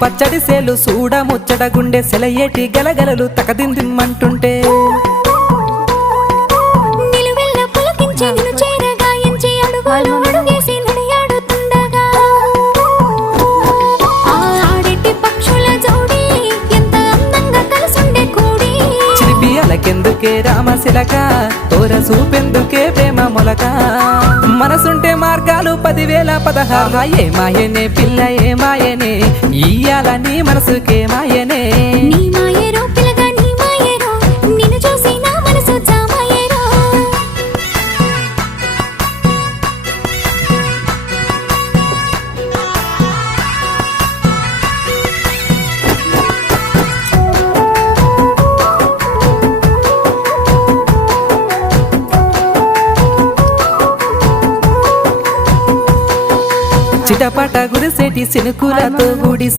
పచ్చడి సేలు సూడ ముచ్చట గుండె సెలయేటి గలగలలు తకదిందిమ్మంటుంటే నిలువెల్ల పులకించి నిన్ను చేరగాయించి అడుగులు అడుగేసి నడియాడుతుండగా ఆడేటి పక్షుల జోడి ఎంత అందంగా కలుసుండే కూడి చిలిపి అలకెందుకే రామశిలక తోర సూపెందుకే ప్రేమ మొలక మనసుంటే మార్గాలు 10,016 ఏ మాయనే పిల్ల ఏ మాయనే ఇయ్యాల నీ మనసుకే మాయనే నీ మాయేరో పిల్లగా నీ మాయేరో నిన్ను చూసి నా మనసు జామాయేరో చిటపట గురిసేటి సినుకులతో గుడి